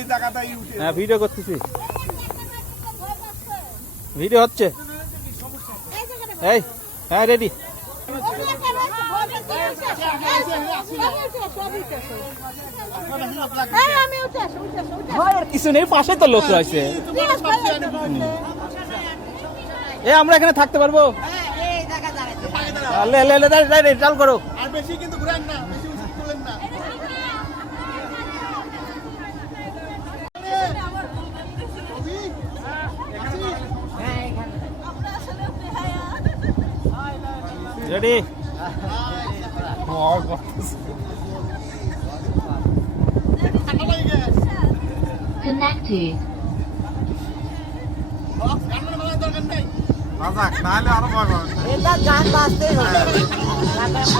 এই জায়গাটাই উঠে হ্যাঁ ভিডিও করতেছি ভিডিও হচ্ছে এই হ্যাঁ রেডি কিছু নেই পাশে তো লোক রয়েছে এ আমরা এখানে থাকতে পারব লে লে লে দাঁড়িয়ে দাঁড়িয়ে চাল করো আর বেশি কিন্তু ঘুরান না এটা গান বাজতেই হবে।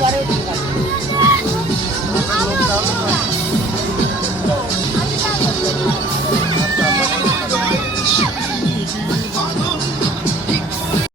পরে উঠতে